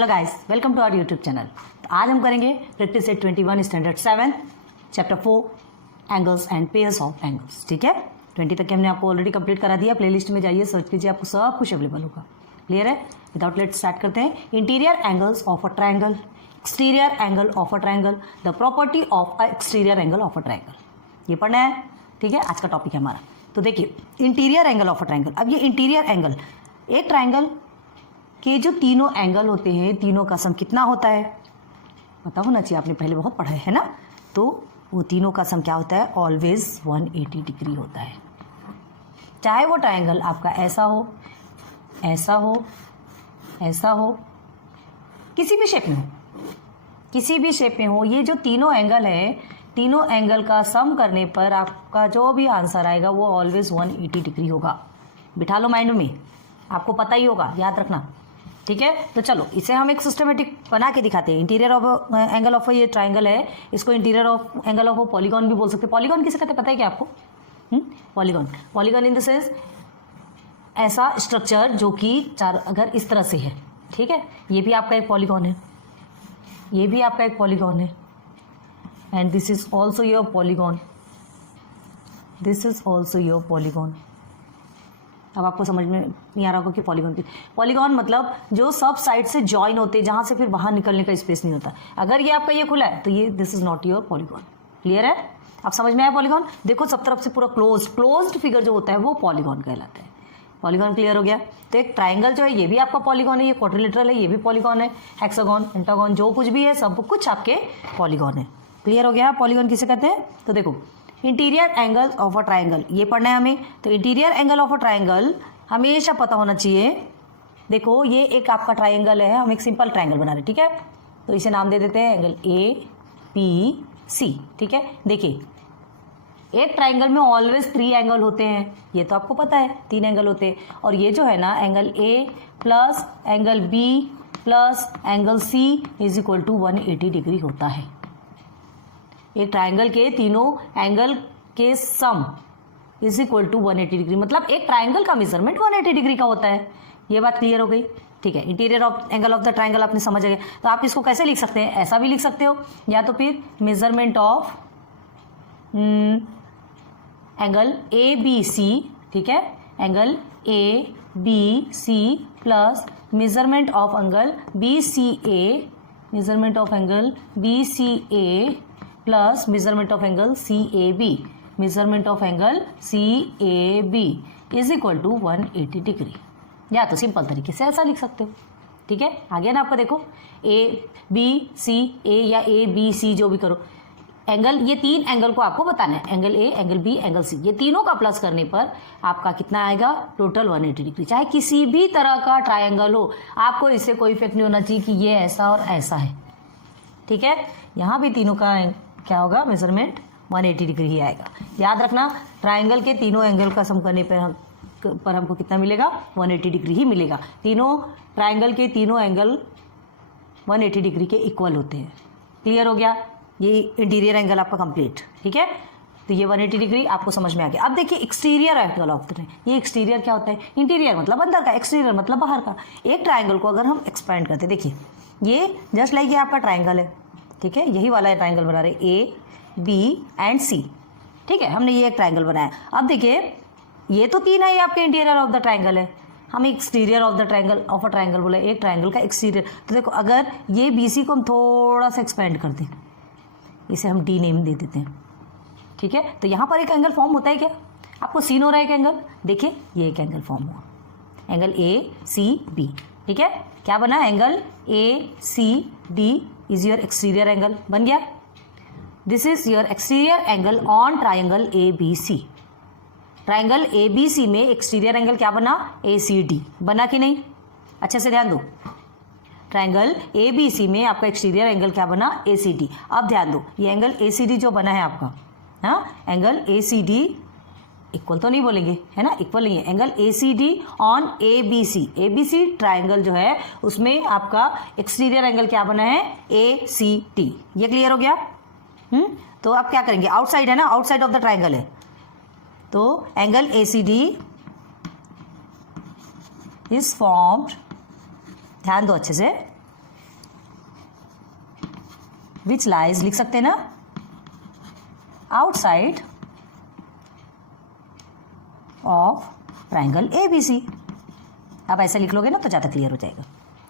Hello guys, welcome to our YouTube channel. तो आज हम करेंगे practice set 21 standard 7 chapter 4 angles and pairs of angles. ठीक है, 20 तक हमने आपको ऑलरेडी कंप्लीट करा दिया। प्लेलिस्ट में जाइए, सर्च कीजिए, आपको सब कुछ अवेलेबल होगा। क्लियर है? विदाउट लेट स्टार्ट करते हैं। Interior angles of a triangle, exterior angle of a triangle, the property of a exterior angle of a triangle, ये पढ़ना है। ठीक है, आज का टॉपिक है हमारा। तो देखिए, interior angle of a triangle. अब ये इंटीरियर एंगल, एक ट्रायंगल के जो तीनों एंगल होते हैं, तीनों का सम कितना होता है पता होना चाहिए, आपने पहले बहुत पढ़ा है ना। तो वो तीनों का सम क्या होता है? ऑलवेज 180 डिग्री होता है। चाहे वो ट्रायंगल आपका ऐसा हो, ऐसा हो, ऐसा हो, किसी भी शेप में हो, किसी भी शेप में हो, ये जो तीनों एंगल है, तीनों एंगल का सम करने पर आपका जो भी आंसर आएगा वो ऑलवेज 180 डिग्री होगा। बिठा लो माइंड में, आपको पता ही होगा, याद रखना। ठीक है, तो चलो इसे हम एक सिस्टमेटिक बना के दिखाते हैं। इंटीरियर ऑफ एंगल ऑफ ये ट्रायंगल है, इसको interior of angle of polygon भी बोल सकते हैं। पॉलीगॉन किसे कहते हैं पता है क्या आपको? Polygon, polygon in the sense ऐसा स्ट्रक्चर जो कि चार अगर इस तरह से है। ठीक है, ये भी आपका एक पॉलीगॉन है, ये भी आपका एक पॉलीगॉन है, and this is also your polygon, this is also your polygon. अब आपको समझ में नहीं आ रहा होगा कि पॉलीगॉन की, पॉलीगॉन मतलब जो सब साइड से जॉइन होते हैं, जहां से फिर बाहर निकलने का स्पेस नहीं होता। अगर ये आपका ये खुला है तो ये this is not your polygon. Clear है? आप समझ में आया पॉलीगॉन? देखो सब तरफ से पूरा क्लोज्ड फिगर जो होता है वो पॉलीगॉन कहलाता है। पॉलीगॉन क्लियर हो गया? तो एक ट्राइंगल जो है ये भी आपका पॉलीगॉन है, ये क्वाड्रिलेटरल है, ये भी पॉलीगॉन है, हेक्सागॉन, पेंटागॉन, जो कुछ भी है सब कुछ आपके पॉलीगॉन है। क्लियर हो गया? पॉलीगॉन किसे कहते हैं? तो देखो, interior angle of a triangle ये पढ़ना है हमें। तो interior angle of a triangle हमेशा पता होना चाहिए। देखो ये एक आपका ट्रायंगल है, हम एक सिंपल ट्रायंगल बना रहे हैं। ठीक है, तो इसे नाम दे देते हैं एंगल ए पी सी। ठीक है, देखिए एक ट्रायंगल में ऑलवेज 3 एंगल होते हैं, ये तो आपको पता है, 3 एंगल होते हैं। और ये जो है ना, angle A plus angle B plus angle C is equal to 180 degree होता है। एक ट्रायंगल के तीनों एंगल के sum is equal to 180 degree, मतलब एक ट्रायंगल का मेजरमेंट 180 डिग्री का होता है। ये बात क्लियर हो गई? ठीक है, interior of angle of the triangle आपने समझ गए। तो आप इसको कैसे लिख सकते हैं? ऐसा भी लिख सकते हो, या तो फिर measurement of angle A B C. ठीक है, angle A B C plus measurement of angle B C A, measurement of angle B C A plus measurement of angle C A B, measurement of angle C A B is equal to 180 degree. या तो simple तरीके से ऐसा लिख सकते हो। ठीक है, आगे ना आपको देखो, ए बी सी ए या ए बी सी जो भी करो, एंगल, ये 3 एंगल को आपको बताना है, angle A, angle B, angle C, ये तीनों का प्लस करने पर आपका कितना आएगा? Total 180 degree. चाहे किसी भी तरह का ट्रायंगल हो, आपको इससे कोई इफेक्ट नहीं होना चाहिए कि ये ऐसा और ऐसा है। ठीक है, यहाँ भी तीनों का क्या होगा? मेजरमेंट 180 डिग्री ही आएगा। याद रखना, ट्रायंगल के तीनों एंगल का सम करने पर हमको कितना मिलेगा? 180 डिग्री ही मिलेगा। तीनों ट्रायंगल के तीनों एंगल 180 डिग्री के इक्वल होते हैं। क्लियर हो गया? ये इंटीरियर एंगल आपका कंप्लीट। ठीक है, तो ये 180 डिग्री आपको समझ में आ गया। अब देखिए exterior angle of the triangle. ये एक्सटीरियर क्या होता है? इंटीरियर मतलब अंदर का, एक्सटीरियर मतलब बाहर का। एक ट्रायंगल को अगर हम एक्सपेंड करते हैं, देखिए ये जस्ट लाइक ये आपका ट्रायंगल है। ठीक है, यही वाला ट्रायंगल बना रहे, ए बी एंड सी। ठीक है, हमने ये एक ट्रायंगल बनाया। अब देखिए ये तो 3 है, ये आपके इंटीरियर ऑफ द ट्रायंगल है, हम exterior of the triangle of a triangle बोला, एक ट्रायंगल का एक्सटीरियर। तो देखो अगर ये बी सी को हम थोड़ा सा एक्सपेंड कर दें, इसे हम डी नेम दे देते हैं। ठीक है, तो यहाँ पर एक एंगल फॉर्म होता है क्या? आपको सीन हो रहा है एक एंगल, देखिए ये एक एंगल फॉर्म हुआ, एंगल ए सी बी। ठीक है, क्या बना? Angle A C D is your exterior angle बन गया। This is your exterior angle on triangle A B C. Triangle A B C में एक्सटीरियर एंगल क्या बना? ए सी डी बना कि नहीं? अच्छे से ध्यान दो, ट्रायंगल ए बी सी में आपका एक्सटीरियर एंगल क्या बना? ए सी डी। अब ध्यान दो, ये एंगल ए सी डी जो बना है आपका, हाँ, angle A C D equal तो नहीं बोलेंगे, है ना, इक्वल नहीं है। Angle A C D on A B C, A B C triangle जो है उसमें आपका एक्सटीरियर एंगल क्या बना है? ए सी टी। ये क्लियर हो गया? तो आप क्या करेंगे? आउटसाइड है ना, आउटसाइड ऑफ द ट्राइंगल है, तो angle A C D is formed, ध्यान दो अच्छे से, विच लाइज, लिख सकते हैं ना, आउटसाइड ऑफ ट्राइंगल ABC। आप ऐसा लिख लोगे ना तो ज़्यादा क्लियर हो जाएगा,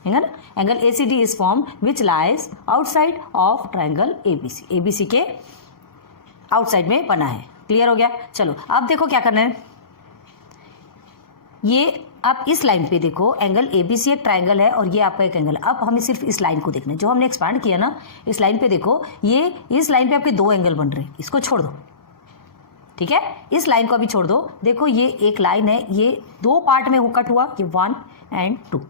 है ना। Angle ACD is form which lies outside of triangle ABC, ABC के आउटसाइड में बना है। क्लियर हो गया। चलो अब देखो क्या करना है, ये आप इस लाइन पे देखो, एंगल ABC एक ट्राइंगल है और ये आपका एक एंगल है। अब हमें सिर्फ इस लाइन को देखना है, जो हमने एक्सपांड किया ना, इस लाइन पे देखो, ये इस लाइन पे आपके दो एंगल बन रहे हैं, इसको छोड़ दो, ठीक है। इस लाइन को अभी छोड़ दो। देखो ये एक लाइन है, ये दो पार्ट में कट हुआ, ये 1 और 2,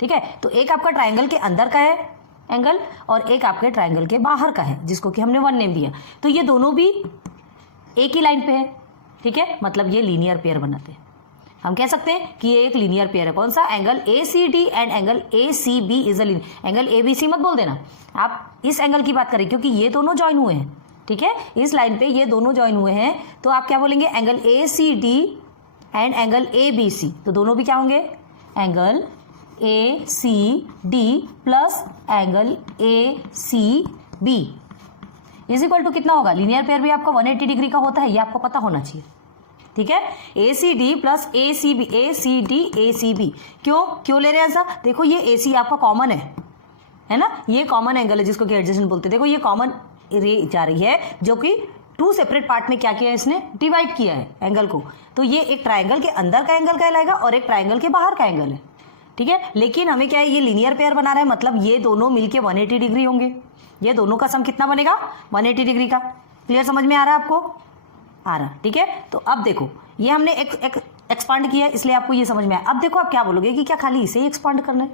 ठीक है। तो एक आपका ट्राइंगल के अंदर का है एंगल और एक आपके ट्राइंगल के बाहर का है, जिसको कि हमने 1 नेम दिया। तो ये दोनों भी एक ही लाइन पे है, ठीक है, मतलब ये लीनियर पेयर बनाते हैं। हम कह सकते हैं कि ये एक लीनियर पेयर है। कौन सा? Angle ACD and angle ACB is a linear. Angle ABC मत बोल देना, आप इस एंगल की बात करें, क्योंकि ये दोनों ज्वाइन हुए हैं, ठीक है। इस लाइन पे ये दोनों ज्वाइन हुए हैं, तो आप क्या बोलेंगे? Angle ACD and angle ABC। तो दोनों भी क्या होंगे? Angle ACD plus angle ACB is equal to कितना होगा? लीनियर पेयर भी आपका 180 डिग्री का होता है, ये आपको पता होना चाहिए, ठीक है। ACD plus ACB, ACD ACB क्यों ले रहे हैं ऐसा? देखो ये AC आपका कॉमन है ना, ये कॉमन एंगल है जिसको कि एडजेसेंट बोलते हैं। देखो ये कॉमन रे जा रही है, जो कि 2 सेपरेट पार्ट में क्या किया है, इसने डिवाइड किया है एंगल को। तो ये एक ट्राइंगल के अंदर का एंगल कहलाएगा और एक ट्राइंगल के बाहर का एंगल है, ठीक है। लेकिन हमें क्या है, ये लीनियर पेयर बना रहा है, मतलब ये दोनों मिलके 180 डिग्री होंगे। ये दोनों का सम कितना बनेगा? 180 डिग्री का। क्लियर, समझ में आ रहा है आपको? आ रहा, ठीक है। तो अब देखो ये हमने एक्सपांड किया, इसलिए आपको ये समझ में आया। अब देखो आप क्या बोलोगे कि क्या खाली इसे ही एक्सपांड करना है,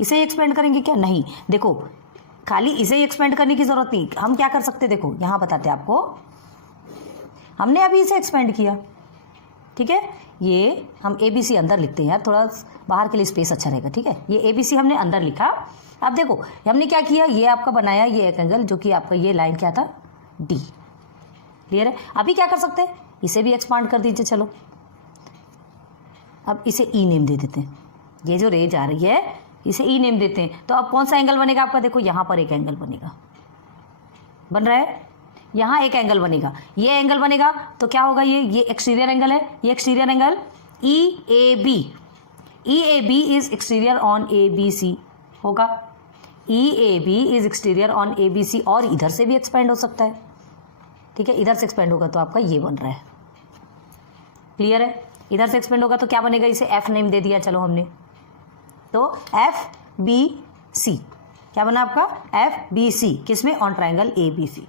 इसे ही एक्सपेंड करेंगे क्या? नहीं, देखो खाली इसे ही एक्सपेंड करने की जरूरत नहीं। हम क्या कर सकते हैं, देखो यहां बताते हैं आपको। हमने अभी इसे एक्सपेंड किया, ठीक है। ये हम ABC अंदर लिखते हैं यार, थोड़ा बाहर के लिए स्पेस अच्छा रहेगा, ठीक है। ये ABC हमने अंदर लिखा। अब देखो हमने क्या किया, ये आपका बनाया ये एक एंगल, जो कि आपका ये लाइन क्या था? D। क्लियर है। अभी क्या कर सकते हैं, इसे भी एक्सपांड कर दीजिए। चलो अब इसे E नेम दे देते हैं, ये जो रेंज आ रही है इसे E नेम देते हैं। तो अब कौन सा एंगल बनेगा आपका? देखो यहाँ पर एक एंगल बनेगा, बन रहा है, यहाँ एक एंगल बनेगा, ये एंगल बनेगा। तो क्या होगा? ये एक्सटीरियर एंगल है, ये exterior angle EAB। EAB is exterior on ABC होगा। EAB is exterior on ABC, और इधर से भी एक्सपेंड हो सकता है, ठीक है। इधर से एक्सपेंड होगा तो आपका ये बन रहा है। क्लियर है। इधर से एक्सपेंड होगा तो क्या बनेगा? इसे F नेम दे दिया चलो हमने, तो FBC क्या बना आपका? FBC किसमें? On triangle ABC।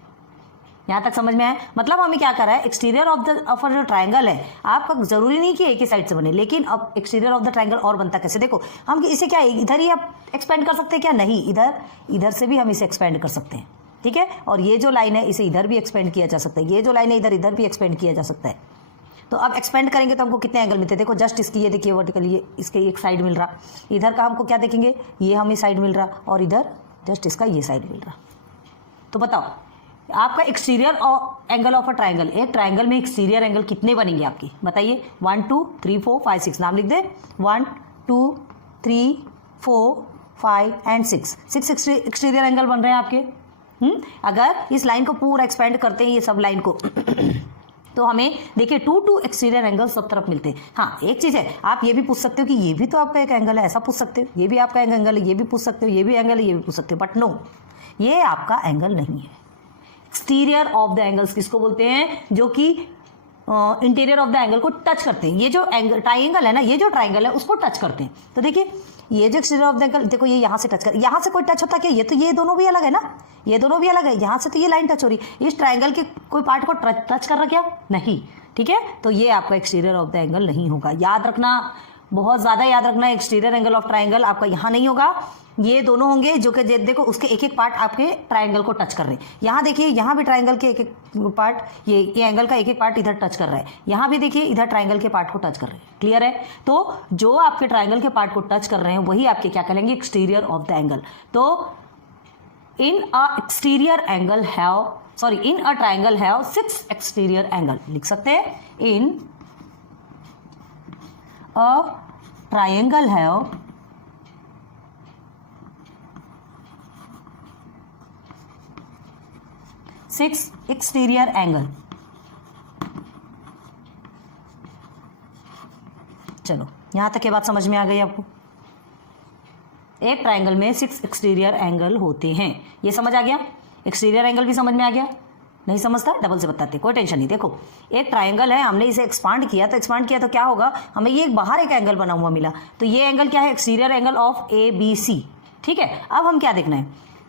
यहां तक समझ में आया? मतलब हमें क्या कर रहा है, एक्सटीरियर ऑफ जो ट्राइंगल है, आपका जरूरी नहीं कि एक ही साइड से बने, लेकिन अब एक्सटीरियर ऑफ द ट्राइंगल और बनता कैसे? देखो हम इसे क्या इधर ही आप एक्सपेंड कर सकते हैं क्या? नहीं, इधर से भी हम इसे एक्सपेंड कर सकते हैं, ठीक है। और ये जो लाइन है इसे इधर भी एक्सपेंड किया जा सकता है, ये जो लाइन है इधर भी एक्सपेंड किया जा सकता है। तो अब एक्सपेंड करेंगे तो हमको कितने एंगल मिलते हैं? देखो जस्ट इसकी ये देखिए वर्टिकल, ये इसके एक साइड मिल रहा, इधर का हमको क्या देखेंगे, ये हमें साइड मिल रहा, और इधर जस्ट इसका ये साइड मिल रहा। तो बताओ आपका exterior angle of a triangle, एक ट्राइंगल में एक्सटीरियर एंगल कितने बनेंगे आपकी? बताइए। 1 2 3 4 5 6 नाम लिख दे। 1 2 3 4 5 एंड 6 एक्सटीरियर एंगल बन रहे हैं आपके। अगर इस लाइन को पूरा एक्सपेंड करते हैं, ये सब लाइन को तो हमें देखिए 2 एक्सटीरियर एंगल सब तरफ मिलते हैं। हाँ एक चीज है, आप ये भी पूछ सकते हो कि ये भी तो आपका एक एंगल है, ऐसा पूछ सकते हो। ये भी आपका एक एंगल है, ये भी पूछ सकते हो। ये भी एंगल है, ये भी पूछ सकते हो। बट नो, ये आपका एंगल नहीं है। एक्सटीरियर ऑफ द एंगल्स किसको बोलते हैं? जो कि इंटीरियर ऑफ द एंगल को टच करते हैं। ये जो ट्राइंगल है ना, ये जो ट्राइंगल है उसको टच करते हैं। तो देखिए ये जो एक्सटीरियर ऑफ द एंगल, देखो ये यहाँ से टच कर, यहाँ से कोई टच होता क्या? ये तो ये दोनों भी अलग है ना, ये दोनों भी अलग है। यहाँ से तो ये लाइन टच हो रही है, इस ट्राइंगल के कोई पार्ट को टच कर रहा क्या? नहीं, ठीक है। तो ये आपका एक्सटीरियर ऑफ द एंगल नहीं होगा। याद रखना, बहुत ज्यादा याद रखना, एक्सटीरियर एंगल ऑफ ट्राइंगल आपका यहाँ नहीं होगा। ये दोनों होंगे जो कि देखो उसके एक एक पार्ट आपके ट्राइंगल को टच कर रहे हैं। यहाँ देखिए, यहाँ भी ट्राइंगल के एक एक पार्ट, ये एंगल का एक एक पार्ट इधर टच कर रहा है। यहाँ भी देखिए इधर ट्राइंगल के पार्ट को टच कर रहे हैं। क्लियर है। तो जो आपके ट्राइंगल के पार्ट को टच कर रहे हैं वही आपके क्या कहलाएंगे? Exterior of the angle. तो in a exterior angle have, sorry in a triangle have 6 exterior angle. लिख सकते हैं in a triangle have 6 exterior angle. चलो यहां तक ये बात समझ में आ गई आपको। एक ट्राइंगल में 6 एक्सटीरियर एंगल होते हैं, ये समझ आ गया। एक्सटीरियर एंगल भी समझ में आ गया। नहीं समझता डबल से बताते, कोई टेंशन नहीं। देखो एक ट्राइंगल है, हमने इसे एक्सपांड किया तो क्या होगा, हमें ये एक बाहर एक एंगल बना हुआ मिला, तो ये एंगल क्या है, एक्सटीरियर एंगल ऑफ ABC। ठीक है, अब हम क्या देखना है,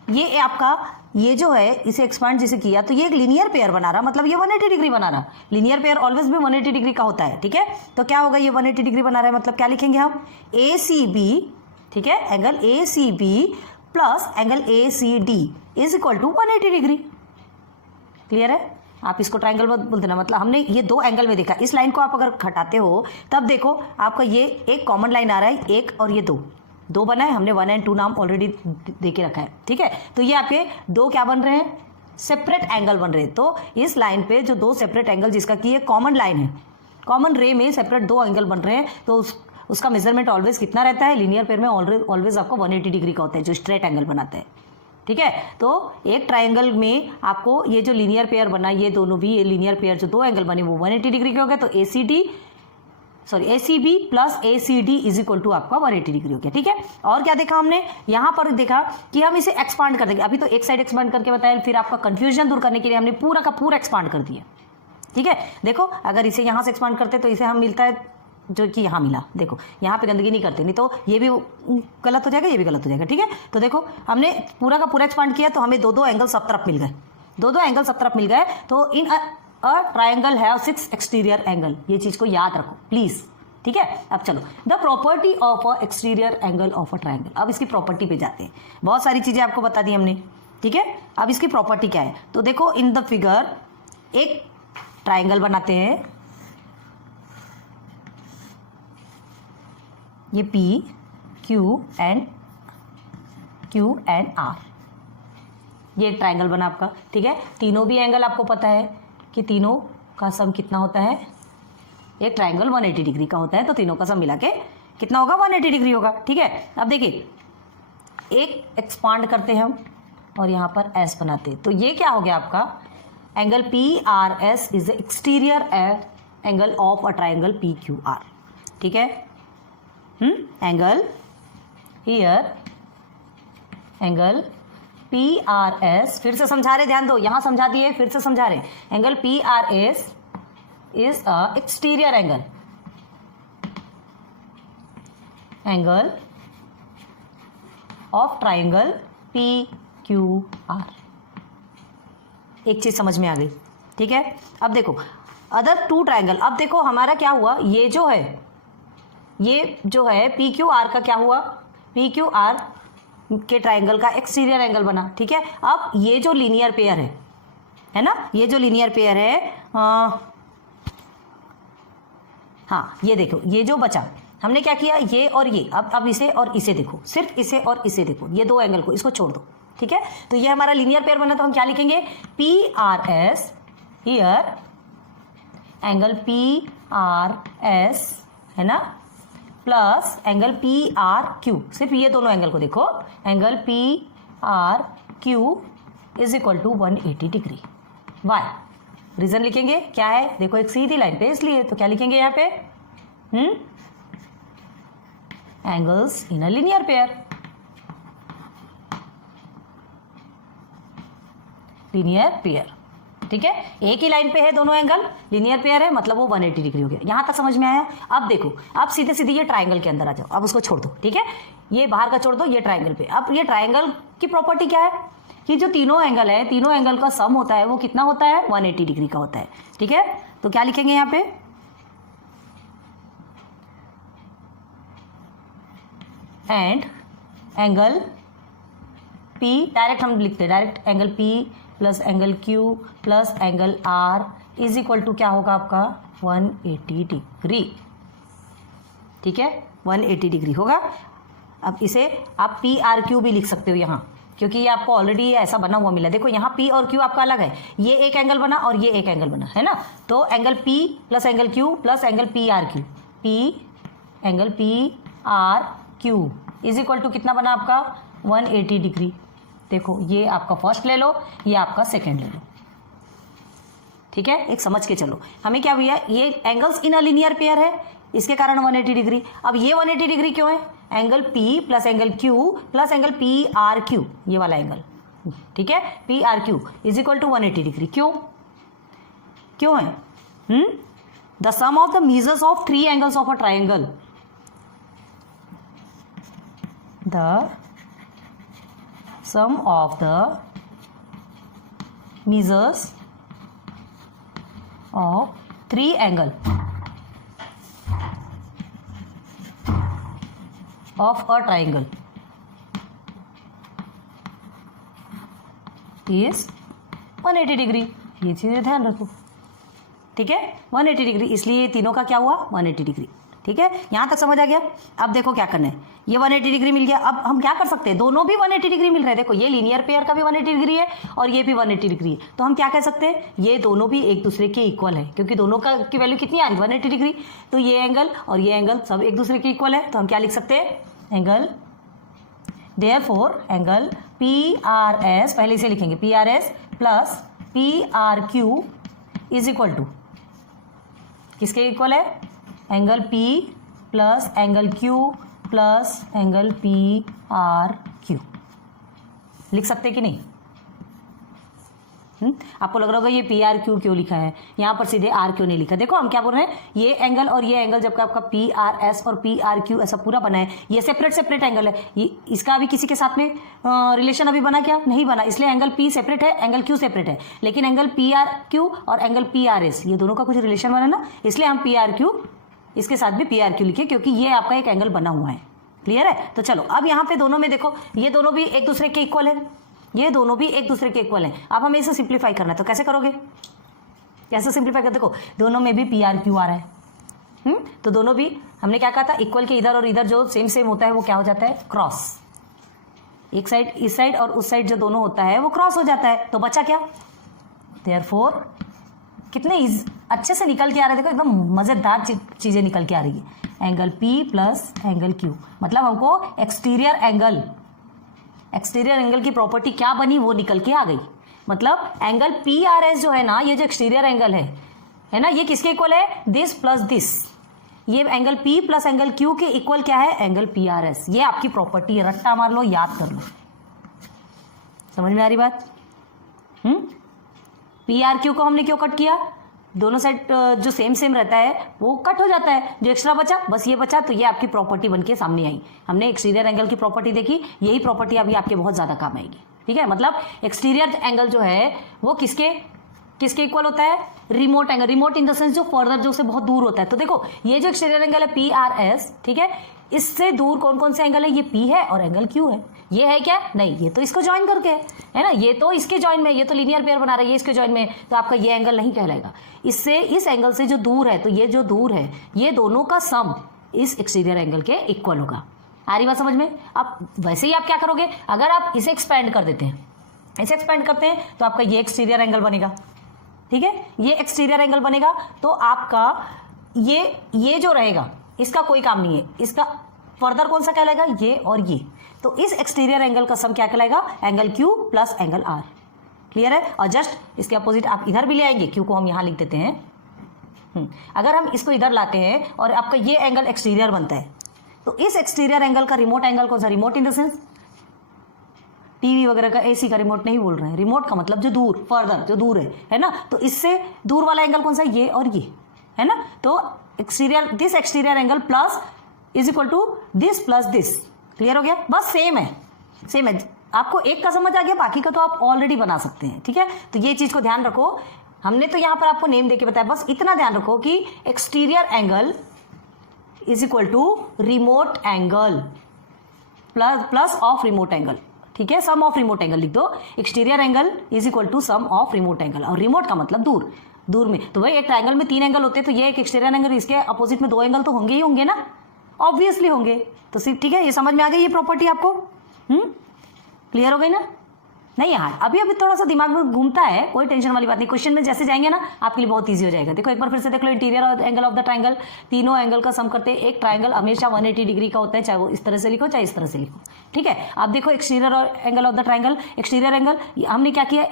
ये आपका ये जो है इसे एक्सपांड जिसे किया तो ये एक लीनियर पेयर बना रहा, मतलब ये 180 डिग्री बना रहा। लीनियर पेयर ऑलवेज भी 180 डिग्री का होता है। ठीक है, तो क्या होगा, ये 180 डिग्री बना रहा है, मतलब क्या लिखेंगे हम, ACB। ठीक है, angle ACB plus angle ACD is equal to 180 degree. Clear है, आप इसको ट्राइंगल बोलते ना, मतलब हमने ये दो एंगल में देखा। इस लाइन को आप अगर हटाते हो तब देखो आपका ये एक कॉमन लाइन आ रहा है, एक और ये दो बना है, हमने 1 और 2 नाम ऑलरेडी दे के रखा है। ठीक है, तो ये आपके दो क्या बन रहे हैं, सेपरेट एंगल बन रहे हैं। तो इस लाइन पे जो दो सेपरेट एंगल, जिसका कि ये कॉमन लाइन है, कॉमन रे में सेपरेट दो एंगल बन रहे हैं, तो उसका मेजरमेंट ऑलवेज कितना रहता है, लीनियर पेयर में ऑलवेज आपको 180 डिग्री का होता है, जो स्ट्रेट एंगल बनाते हैं। ठीक है, तो एक ट्राइंगल में आपको ये जो लीनियर पेयर बना, ये दोनों भी, ये लीनियर पेयर जो दो एंगल बने वो 180 डिग्री के हो गए, तो ACB plus ACD is equal to आपका 180 डिग्री हो गया। ठीक है, और क्या देखा हमने, यहां पर देखा कि हम इसे एक्सपांड कर देंगे। अभी तो एक साइड एक्सपांड करके बताया, फिर आपका कंफ्यूजन दूर करने के लिए हमने पूरा का पूरा एक्सपांड कर दिया। ठीक है, देखो अगर इसे यहां से एक्सपांड करते तो इसे हम मिलता है जो कि यहाँ मिला, देखो यहाँ पे गंदगी नहीं करते, नहीं तो ये भी गलत हो जाएगा, ये भी गलत हो जाएगा। ठीक है, तो देखो हमने पूरा का पूरा एक्सपांड किया, तो हमें दो एंगल सब तरफ मिल गए, दो एंगल सब तरफ मिल गए। तो in a triangle have 6 exterior angle, ये चीज को याद रखो प्लीज। ठीक है, अब चलो the property of a exterior angle of a triangle. अब इसकी प्रॉपर्टी पे जाते हैं, बहुत सारी चीजें आपको बता दी हमने। ठीक है, अब इसकी प्रॉपर्टी क्या है, तो देखो इन द फिगर एक ट्राइंगल बनाते हैं, ये P Q एंड R, ये ट्राइंगल बना आपका। ठीक है, तीनों भी एंगल आपको पता है कि तीनों का सम कितना होता है, एक ट्राइंगल 180 डिग्री का होता है, तो तीनों का सम मिला के कितना होगा, 180 डिग्री होगा। ठीक है, अब देखिए एक एक्सपांड करते हैं हम और यहाँ पर S बनाते हैं, तो ये क्या हो गया आपका, angle PRS is the exterior angle of a triangle PQR। ठीक है, एंगल हियर, एंगल PRS, फिर से समझा रहे, ध्यान दो, यहां समझा दिए, फिर से समझा रहे, angle PRS is a exterior angle of triangle PQR। एक चीज समझ में आ गई। ठीक है, अब देखो अदर टू ट्राइंगल, अब देखो हमारा क्या हुआ, ये जो है PQR का क्या हुआ, PQR के ट्राइंगल का एक्सटीरियर एंगल बना। ठीक है, अब ये जो लीनियर पेयर है ना, ये जो लीनियर पेयर है, हाँ ये देखो, ये जो बचा हमने क्या किया, ये और ये, अब इसे और इसे देखो, सिर्फ इसे और इसे देखो, ये दो एंगल को इसको छोड़ दो। ठीक है, तो ये हमारा लीनियर पेयर बना, तो हम क्या लिखेंगे, PRS हियर, एंगल PRS है ना, प्लस एंगल PRQ, सिर्फ ये दोनों एंगल को देखो, angle PRQ is equal to 180 degree. Why reason लिखेंगे क्या है, देखो एक सीधी लाइन पे, इसलिए तो क्या लिखेंगे यहाँ पे, angles in a linear pair, linear pair. ठीक है, एक ही लाइन पे है दोनों एंगल, लीनियर पेयर है, मतलब वो 180 डिग्री हो गया। यहां तक समझ में आया। अब देखो, अब सीधे सीधे ये ट्राइंगल के अंदर आ जाओ, अब उसको छोड़ दो। ठीक है, ये बाहर का छोड़ दो, ये ट्राइंगल पे। अब ये ट्राइंगल की प्रॉपर्टी क्या है कि जो तीनों एंगल है, तीनों एंगल का सम होता है वो कितना होता है, 180 डिग्री का होता है। ठीक है, तो क्या लिखेंगे यहाँ पे, एंड एंगल P, डायरेक्ट हम लिखते हैं, direct angle P plus angle Q plus angle R is equal to क्या होगा आपका, 180 डिग्री। ठीक है, 180 डिग्री होगा। अब इसे आप PRQ भी लिख सकते हो यहाँ, क्योंकि ये आपको ऑलरेडी ऐसा बना हुआ मिला। देखो यहाँ P और Q आपका अलग है, ये एक एंगल बना और ये एक एंगल बना है ना, तो angle P plus angle Q plus angle PRQ, angle PRQ is equal to कितना बना आपका, 180 डिग्री। देखो ये आपका फर्स्ट ले लो, ये आपका सेकेंड ले लो। ठीक है, एक समझ के चलो। हमें क्या भैया, ये angles in a linear pair है, इसके कारण 180 डिग्री। अब ये 180 डिग्री क्यों है? Angle P plus angle Q plus angle PRQ, ये वाला एंगल, ठीक है, PRQ is equal to 180 degree. क्यों है? The sum of the measures of 3 angles of a triangle, the sum of the measures of 3 angle of a triangle is 180 degree. ये चीजें ध्यान रखो, ठीक है, 180 डिग्री, इसलिए तीनों का क्या हुआ, 180 डिग्री। ठीक है, यहां तक समझ आ गया। अब देखो क्या करना है, ये 180 डिग्री मिल गया। अब हम क्या कर सकते हैं, दोनों भी 180 डिग्री मिल रहे हैं। देखो ये लीनियर पेयर का भी 180 डिग्री है और ये भी 180 डिग्री है, तो हम क्या कह सकते हैं, ये दोनों भी एक दूसरे के इक्वल है, क्योंकि दोनों का की वैल्यू कितनी आ रही है, 180 डिग्री। तो ये एंगल और ये एंगल सब एक दूसरे के इक्वल है, तो हम क्या लिख सकते हैं, एंगल, देयरफॉर एंगल PRS, पहले इसे लिखेंगे, PRS plus PRQ is equal to किसके इक्वल है, angle P plus angle Q plus angle PRQ। लिख सकते कि नहीं? आपको लग रहा होगा ये PRQ क्यों लिखा है, यहाँ पर सीधे R क्यों नहीं लिखा। देखो हम क्या बोल रहे हैं, ये एंगल और ये एंगल जबकि आपका PRS और PRQ ऐसा पूरा बना है, ये सेपरेट सेपरेट एंगल है, ये इसका अभी किसी के साथ में रिलेशन अभी बना क्या, नहीं बना, इसलिए एंगल P सेपरेट है, एंगल Q सेपरेट है, लेकिन एंगल PRQ और एंगल PRS ये दोनों का कुछ रिलेशन बना ना, इसलिए हम PRQ इसके साथ भी PRQ लिखे, क्योंकि ये आपका एक एंगल बना हुआ है। क्लियर है? तो चलो अब यहाँ पे दोनों में देखो, ये दोनों भी एक दूसरे के इक्वल है, ये दोनों भी एक दूसरे के इक्वल हैं। अब हमें इसे सिंप्लीफाई करना है, तो कैसे करोगे, कैसे सिंप्लीफाई कर, देखो दोनों में भी PRQ आ रहा है, तो दोनों भी हमने क्या कहा था, इक्वल के इधर और इधर जो सेम सेम होता है वो क्या हो जाता है, क्रॉस। एक साइड इस साइड और उस साइड जो दोनों होता है वो क्रॉस हो जाता है, तो बचा क्या, देयरफॉर कितने अच्छे से निकल के आ रहे हैं, देखो एकदम मजेदार चीजें निकल के आ रही है। Angle P plus angle Q, मतलब हमको एक्सटीरियर एंगल की प्रॉपर्टी क्या बनी, वो निकल के आ गई। मतलब एंगल PRS जो है ना, ये जो एक्सटीरियर एंगल है ना, ये किसके इक्वल है, दिस प्लस दिस। ये angle P plus angle Q के इक्वल क्या है, एंगल PRS। ये आपकी प्रॉपर्टी है, रट्टा मार लो, याद कर लो। समझ में आ रही बात? PRQ को हमने क्यों कट किया, दोनों साइड जो सेम सेम रहता है वो कट हो जाता है, जो एक्स्ट्रा बचा बस ये बचा, तो ये आपकी प्रॉपर्टी बनके सामने आई। हमने एक्सटीरियर एंगल की प्रॉपर्टी देखी, यही प्रॉपर्टी अभी आपके बहुत ज्यादा काम आएगी। ठीक है, मतलब एक्सटीरियर एंगल जो है वो किसके इक्वल होता है, remote angle. Remote in the sense जो फर्दर, जो से बहुत दूर होता है। तो देखो ये जो एक्सटीरियर एंगल है PRS, ठीक है, इससे दूर कौन कौन से एंगल है, ये P है और एंगल Q है। ये है क्या, नहीं, ये तो इसको ज्वाइन करके है ना, ये तो इसके ज्वाइन में, ये तो लीनियर पेयर बना रहा है, ये इसके ज्वाइन में, तो आपका ये एंगल नहीं कहलाएगा। इससे इस एंगल से जो दूर है, तो ये जो दूर है, ये दोनों का सम इस एक्सटीरियर एंगल के इक्वल होगा। आ रही बात समझ में? अब वैसे ही आप क्या करोगे, अगर आप इसे एक्सपेंड कर देते हैं, इसे एक्सपेंड करते हैं, तो आपका ये एक्सटीरियर एंगल बनेगा। ठीक है, ये एक्सटीरियर एंगल बनेगा, तो आपका ये जो रहेगा इसका कोई काम नहीं है, इसका फर्दर कौन सा कहलाएगा, ये और ये। तो इस एक्सटीरियर एंगल का सम क्या कहलाएगा, angle Q plus angle R। Clear है? और जस्ट इसके अपोजिट आप इधर भी ले आएंगे, Q को हम यहां लिख देते हैं। अगर हम इसको इधर लाते हैं और आपका ये एंगल एक्सटीरियर बनता है, तो इस एक्सटीरियर एंगल का रिमोट एंगल कौन सा, remote in the sense TV वगैरह का, AC का रिमोट नहीं बोल रहे हैं, रिमोट का मतलब जो दूर, फर्दर जो दूर है ना, तो इससे दूर वाला एंगल कौन सा, ये और ये है ना। तो this exterior angle plus is equal to this plus this. Clear हो गया? बस सेम है। आपको एक का समझ आ गया, बाकी का तो आप ऑलरेडी बना सकते हैं। ठीक है, तो ये चीज को ध्यान रखो, हमने तो यहां पर आपको नेम देके बताया, बस इतना ध्यान रखो कि exterior angle is equal to remote angle plus of remote angle. ठीक है, सम ऑफ रिमोट एंगल लिख दो, exterior angle is equal to sum of remote angle, और रिमोट का मतलब दूर में। तो भाई एक ट्रायंगल में 3 एंगल होते हैं, तो ये एक एक्सटीरियर एंगल, इसके अपोजिट में 2 एंगल तो होंगे ही होंगे ना, ऑब्वियसली होंगे। तो ठीक है, ये समझ में आ गई ये प्रॉपर्टी आपको? क्लियर हो गई ना? नहीं यार, अभी थोड़ा सा दिमाग में घूमता है, कोई टेंशन वाली बात नहीं, क्वेश्चन में जैसे जाएंगे ना आपके लिए बहुत इजी हो जाएगा। देखो एक बार फिर से देख लो, interior angle of the triangle, तीनों एंगल का सम करते हैं। एक ट्रायंगल हमेशा 180 डिग्री का होता है, चाहे वो इस तरह से लिखो चाहे इस तरह से लिखो। ठीक है, अब देखो exterior angle of the triangle, exterior angle हमने क्या किया,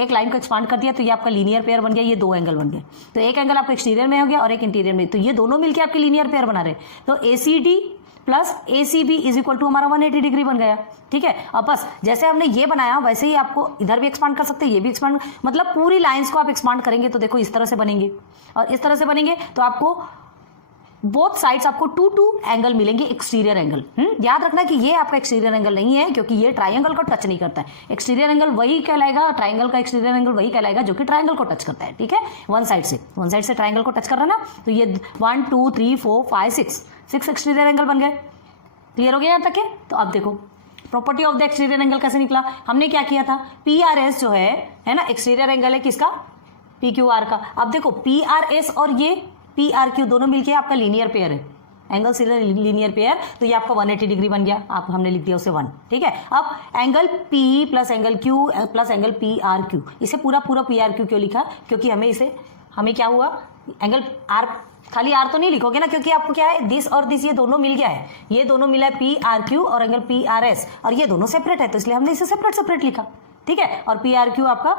एक लाइन को एक्सपांड कर दिया तो ये आपका लीनियर पेयर बन गया, ये दो एंगल बन गए। तो एक एंगल आपका एक्सटीरियर में हो गया और एक इंटीरियर में, तो ये दोनों मिलकर आपके लीनियर पेयर बना रहे। तो ACD plus ACB is equal to हमारा 180 डिग्री बन गया, ठीक है। अब बस जैसे हमने ये बनाया वैसे ही आपको इधर भी एक्सपांड कर सकते हैं, ये भी एक्सपांड, मतलब पूरी लाइंस को आप एक्सपांड करेंगे तो देखो इस तरह से बनेंगे और इस तरह से बनेंगे। तो आपको बोथ साइड्स आपको 2 एंगल मिलेंगे, एक्सटीरियर एंगल। याद रखना कि ये आपका एक्सटीरियर एंगल नहीं है, क्योंकि ये ट्राइंगल को टच नहीं करता है। एक्सटीरियर एंगल वही कहलाएगा, ट्राइंगल का एक्सटीरियर एंगल वही कहलाएगा जो कि ट्राइंगल को टच करता है, ठीक है। वन साइड से ट्राइंगल को टच कर रहा है ना, तो ये 1 2 3 4 5 6 एक्सटीरियर एंगल बन गए। क्लियर हो गया यहाँ तक के? तो अब देखो property of the exterior angle कैसे निकला। हमने क्या किया था, PRS जो है ना, एक्सटीरियर एंगल है किसका, PQR का। अब देखो PRS और ये PRQ दोनों मिलके आपका लीनियर पेयर है, एंगल सीधे लीनियर पेयर, तो ये आपका 180 डिग्री बन गया। आप हमने लिख दिया उसे 1, ठीक है। अब angle P plus angle Q plus angle PRQ, इसे पूरा PRQ क्यों लिखा, क्योंकि हमें क्या हुआ, एंगल R, खाली R तो नहीं लिखोगे ना, क्योंकि आपको क्या है, दिस और दिस ये दोनों मिल गया है, ये दोनों मिला है PRQ और एंगल PRS, और ये दोनों सेपरेट है तो इसलिए हमने इसे सेपरेट लिखा, ठीक है। और PRQ आपका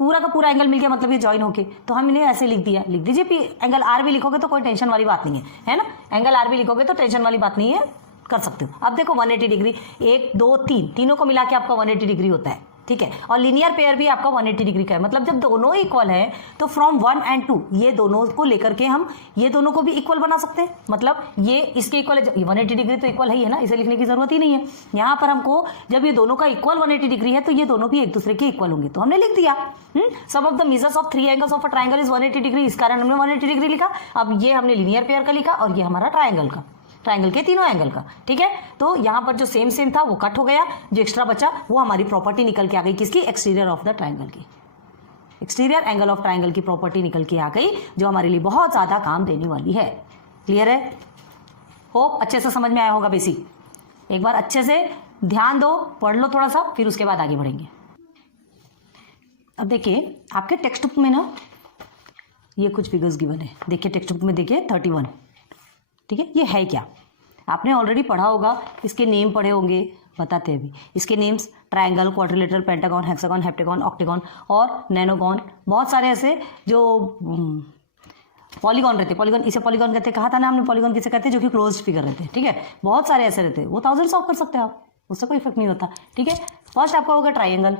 पूरा का पूरा एंगल मिल गया, मतलब ये ज्वाइन होके, तो हम इन्हें ऐसे लिख दीजिए एंगल R भी लिखोगे तो कोई टेंशन वाली बात नहीं है ना, एंगल R भी लिखोगे तो टेंशन वाली बात नहीं है, कर सकते हो। अब देखो 180 डिग्री, 1 2 3 तीनों को मिला के आपका 180 डिग्री होता है, ठीक है। और लीनियर पेयर भी आपका 180 डिग्री का है, मतलब जब दोनों इक्वल है तो फ्रॉम 1 and 2 ये दोनों को लेकर के हम ये दोनों को भी इक्वल बना सकते हैं, मतलब ये इसके इक्वल है, 180 डिग्री तो इक्वल है ही है ना, इसे लिखने की जरूरत ही नहीं है। यहाँ पर हमको जब ये दोनों का इक्वल 180 डिग्री है तो ये दोनों भी एक दूसरे के इक्वल होंगे, तो हमने लिख दिया sum of the measures of 3 angles of a triangle is 180 degree, इस कारण हमने 180 डिग्री लिखा। अब ये हमने लीनियर पेयर का लिखा और ये हमारा ट्राइंगल के तीनों एंगल का, ठीक है। तो यहां पर जो सेम था वो कट हो गया, जो एक्स्ट्रा बचा वो हमारी प्रॉपर्टी निकल के आ गई, किसकी, एक्सटीरियर ऑफ द ट्राइंगल की, एक्सटीरियर एंगल ऑफ ट्राइंगल की प्रॉपर्टी निकल के आ गई, जो हमारे लिए बहुत ज्यादा काम देने वाली है। क्लियर है? होप अच्छे से समझ में आया होगा बेसिक। एक बार अच्छे से ध्यान दो, पढ़ लो थोड़ा सा, फिर उसके बाद आगे बढ़ेंगे। अब देखिए आपके टेक्स्ट बुक में ना ये कुछ फिगर्स गिवन है, देखिए टेक्स्ट बुक में देखिए 31, ठीक है। ये है क्या, आपने ऑलरेडी पढ़ा होगा, इसके नेम पढ़े होंगे, बताते हैं अभी। इसके names triangle, quadrilateral, pentagon, hexagon, heptagon, octagon और नैनोगन, बहुत सारे ऐसे जो पॉलीगॉन रहते, पॉलीगॉन, इसे पॉलीगॉन कहते हैं, कहा था ना हमने पॉलीगॉन किसे कहते हैं, जो कि क्लोज्ड फिगर रहते हैं, ठीक है। बहुत सारे ऐसे रहते हैं, वो 1000 सॉल्व कर सकते हैं आप, उससे कोई इफेक्ट नहीं होता, ठीक है। फर्स्ट आपका होगा ट्राइंगल,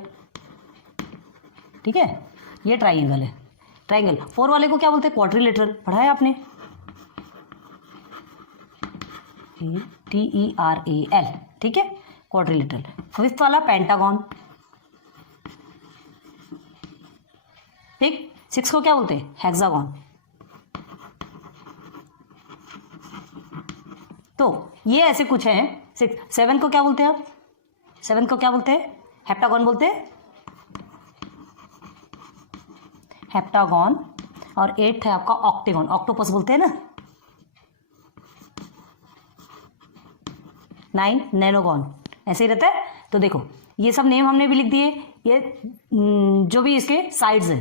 ठीक है, ये ट्राइंगल है। ट्राइंगल 4 वाले को क्या बोलते हैं, क्वाड्रिलेटरल, पढ़ा है आपने, TERAL, ठीक है, क्वाड्रिलेटरल। 5th वाला पेंटागन, ठीक। 6 को क्या बोलते हैं, हेक्सागन। तो ये ऐसे कुछ हैं। 7 को क्या बोलते हैं आप, 7 को क्या बोलते हैं, हेप्टागन बोलते हैं, हेप्टागन। और 8th है आपका ऑक्टेगन, ऑक्टोपस बोलते हैं ना। 9 नैनोगन, ऐसे ही रहता है। तो देखो ये सब नेम हमने भी लिख दिए, ये जो भी इसके साइड्स हैं,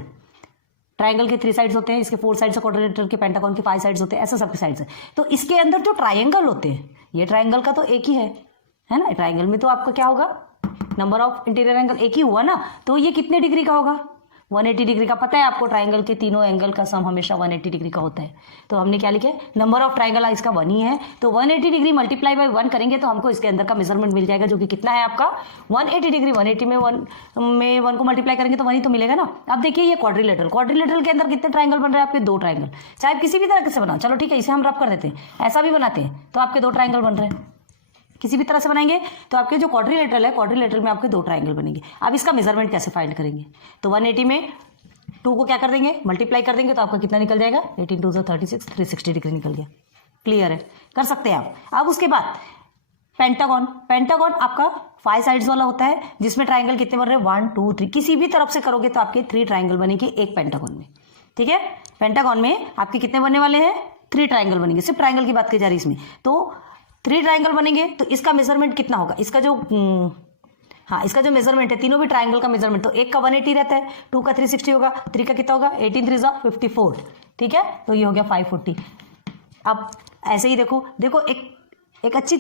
ट्रायंगल के 3 साइड्स होते हैं, इसके 4 साइड्स, क्वाड्रिलेटरल के, पेंटागन के 5 साइड्स होते हैं, ऐसे सबके साइड्स है। तो इसके अंदर जो ट्रायंगल होते हैं, ये ट्रायंगल का तो एक ही है ना, ट्रायंगल में तो आपका क्या होगा, नंबर ऑफ इंटीरियर एंगल एक ही हुआ ना, तो ये कितने डिग्री का होगा, 180 डिग्री का। पता है आपको ट्राइंगल के तीनों एंगल का सम हमेशा 180 डिग्री का होता है। तो हमने क्या लिखा है, नंबर ऑफ ट्राइंगल इसका 1 ही है, तो 180 डिग्री मल्टीप्लाई बाय 1 करेंगे तो हमको इसके अंदर का मेजरमेंट मिल जाएगा, जो कि कितना है आपका 180 डिग्री। 180 में 1 को मल्टीप्लाई करेंगे तो 1 ही तो मिलेगा ना। अब देखिए ये क्वाड्रिलेटरल के अंदर कितने ट्राइंगल बन रहे हैं आपके, 2 ट्राइंगल। चाहे किसी भी तरह से बनाओ, चलो ठीक है, इसे हम रफ कर देते हैं, ऐसा भी बनाते हैं तो आपके 2 ट्राइंगल बन रहे हैं। किसी भी तरह से बनाएंगे तो आपके जो क्वाड्रिलेटरल है, क्वाड्रिलेटरल में आपके 2 ट्राइंगल बनेंगे। अब इसका मेजरमेंट कैसे फाइंड करेंगे, तो 180 में 2 को क्या कर देंगे, मल्टीप्लाई कर देंगे तो आपका कितना निकल जाएगा, 18 2 36, 360 डिग्री निकल गया। क्लियर है, कर सकते हैं आप। अब उसके बाद पेंटागन आपका 5 साइड्स वाला होता है, जिसमें ट्राइंगल कितने बन रहे हैं, 1 2 3, किसी भी तरफ से करोगे तो आपके 3 ट्राइंगल बनेंगे एक पेंटागन में, ठीक है। पेंटागन में आपके कितने बनने वाले हैं, 3 ट्राइंगल बनेंगे, सिर्फ ट्राइंगल की बात की जा रही है इसमें। तो 3 ट्राइंगल बनेंगे तो इसका मेजरमेंट कितना होगा, इसका जो मेजरमेंट है, तीनों भी ट्राइंगल का मेजरमेंट, तो एक का 180 रहता है, 2 का 360 होगा, 3 का कितना होगा, 18 3 54, ठीक है, तो ये हो गया 540। अब ऐसे ही देखो एक अच्छी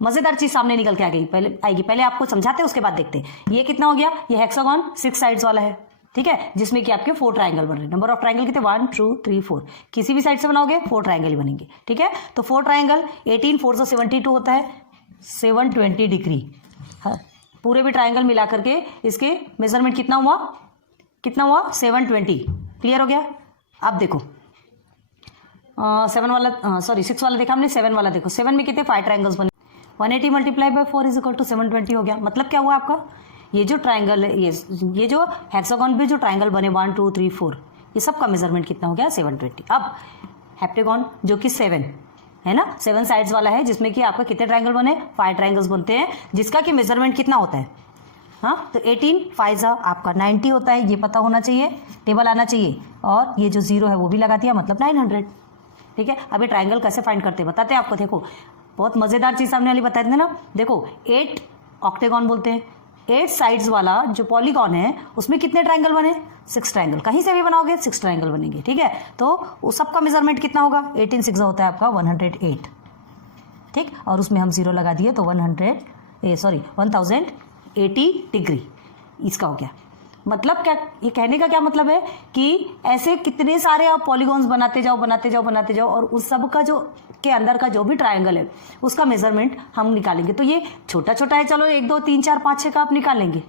मजेदार चीज सामने निकल के आ गई, पहले आपको समझाते हैं उसके बाद देखते हैं। ये कितना हो गया, ये हेक्सागन 6 साइड्स वाला है, ठीक है, जिसमें कि आपके 4 ट्राइंगल बन रहे हैं। नंबर ऑफ ट्राइंगल कितने 1 2 3 4, किसी भी साइड से बनाओगे 4 ट्राइंगल ही बनेंगे। ठीक है, तो 4 ट्राइंगल 18 4 से 72 होता है 720 डिग्री। हाँ, पूरे भी ट्राइंगल मिला करके इसके मेजरमेंट कितना हुआ 720। क्लियर हो गया। अब देखो 6 वाला देखा हमने, 7 वाला देखो, 7 में कितने 5 ट्राइंगल्स बने, 180 multiply by 4 is equal to 720 हो गया। मतलब क्या हुआ आपका, ये जो ट्राइंगल है, ये जो हेक्सागोन पे जो ट्राइंगल बने 1 2 3 4, ये सब का मेजरमेंट कितना हो गया 720। अब हेप्टेगॉन जो कि 7 है ना, 7 साइड्स वाला है, जिसमें कि आपका कितने ट्राइंगल बने 5 ट्राइंगल्स बनते हैं, जिसका कि मेजरमेंट कितना होता है, हाँ, तो 18 5 आपका 90 होता है, ये पता होना चाहिए, टेबल आना चाहिए, और ये जो 0 है वो भी लगा दिया, मतलब 900। ठीक है, अभी ट्राइंगल कैसे फाइंड करते हैं बताते हैं आपको। देखो बहुत मजेदार चीज सामने वाली बता देते ना, देखो 8 ऑक्टेगॉन बोलते हैं, 8 साइड्स वाला जो पॉलीगॉन है उसमें कितने ट्राइंगल बने 6 ट्राइंगल, कहीं से भी बनाओगे 6 ट्राइंगल बनेंगे। ठीक है, तो उस सबका मेजरमेंट कितना होगा 18 6 होता है आपका 108। ठीक, और उसमें हम 0 लगा दिए तो 1080 डिग्री इसका हो गया। मतलब क्या, ये कहने का क्या मतलब है कि ऐसे कितने सारे आप पॉलीगॉन्स बनाते जाओ और उस सब का जो के अंदर का जो भी ट्रायंगल है उसका मेजरमेंट हम निकालेंगे। तो ये छोटा छोटा है, चलो 1 2 3 4 5 6 का आप निकालेंगे,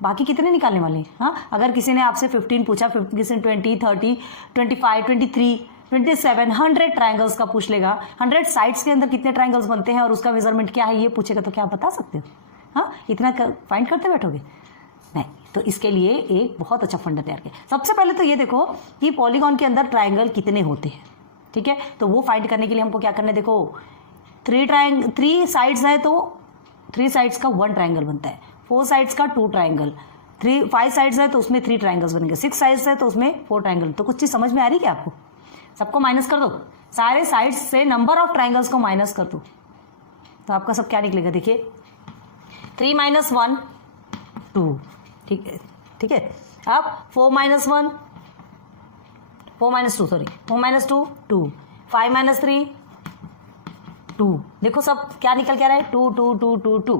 बाकी कितने निकालने वाले हैं। हाँ, अगर किसी ने आपसे 15 पूछा, किसी ने 20 30 25 23 27 100 ट्रायंगल्स का पूछ लेगा, 100 साइड्स के अंदर कितने ट्रायंगल्स बनते हैं और उसका मेजरमेंट क्या है ये पूछेगा, तो क्या आप बता सकते हो। हाँ, इतना फाइंड करते बैठोगे नहीं। तो इसके लिए एक बहुत अच्छा फंडा तैयार किया। सबसे पहले तो ये देखो कि पॉलीगॉन के अंदर ट्रायंगल कितने होते हैं। ठीक है, तो वो फाइंड करने के लिए हमको क्या करना है, देखो 3 साइड्स है तो 3 साइड्स का 1 ट्रायंगल बनता है, 4 साइड्स का 2 ट्रायंगल, 5 साइड्स है तो उसमें 3 ट्रायंगल्स बनेंगे, 6 साइड्स है तो उसमें 4 ट्रायंगल। तो कुछ चीज समझ में आ रही क्या आपको, सबको माइनस कर दो, सारे साइड्स से नंबर ऑफ ट्रायंगल्स को माइनस कर दो, तो आपका सब क्या निकलेगा, देखिए 3 - 1 2। ठीक है, ठीक है, अब 4 - 2 2, 5 - 3 2। देखो सब क्या निकल के आ रहा है 2 2 2 2 2।